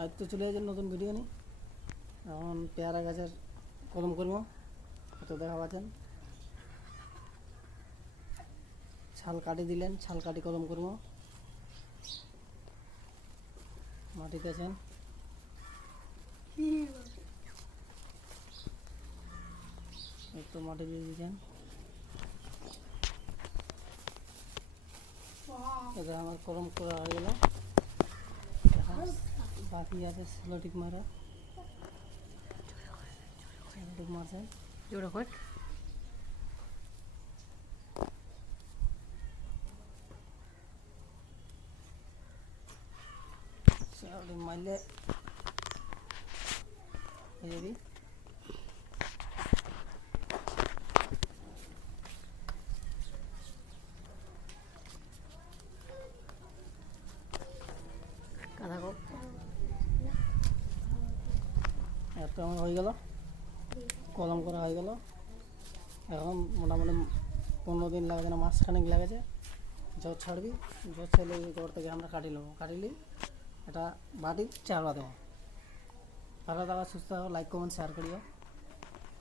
আজ তো চলে যাচ্ছে নতুন ভিডিও নিয়ে। এখন পেয়ারা গাছের কলম করব, কত দেখা পাচ্ছেন। ছাল কাটি দিলেন, ছাল কাটি কলম করব। মাটি দিয়েছেন, একটু মাটি দিয়ে দিয়েছেন। এটা আমার কলম করা হয়ে গেল। বাকি আছে সেলোটিপ মারা, সেলোটিপ মারছেন জোড়া কর। সেলোটিপ মারলে হয়ে যাবি। কাদা কর। একটা আমার হয়ে গেল, কলম করা হয়ে গেল। এখন মোটামুটি 15 দিন লাগছে না, মাসখানেক লাগেছে। জল ছাড়বি, জল ছাড়লে এই ঘর থেকে আমরা কাটি নেবো। কাটিলি এটা বাটি চারা দেবো। ভালো থাকা, সুস্থ থাকো, লাইক কমেন্ট শেয়ার করিও।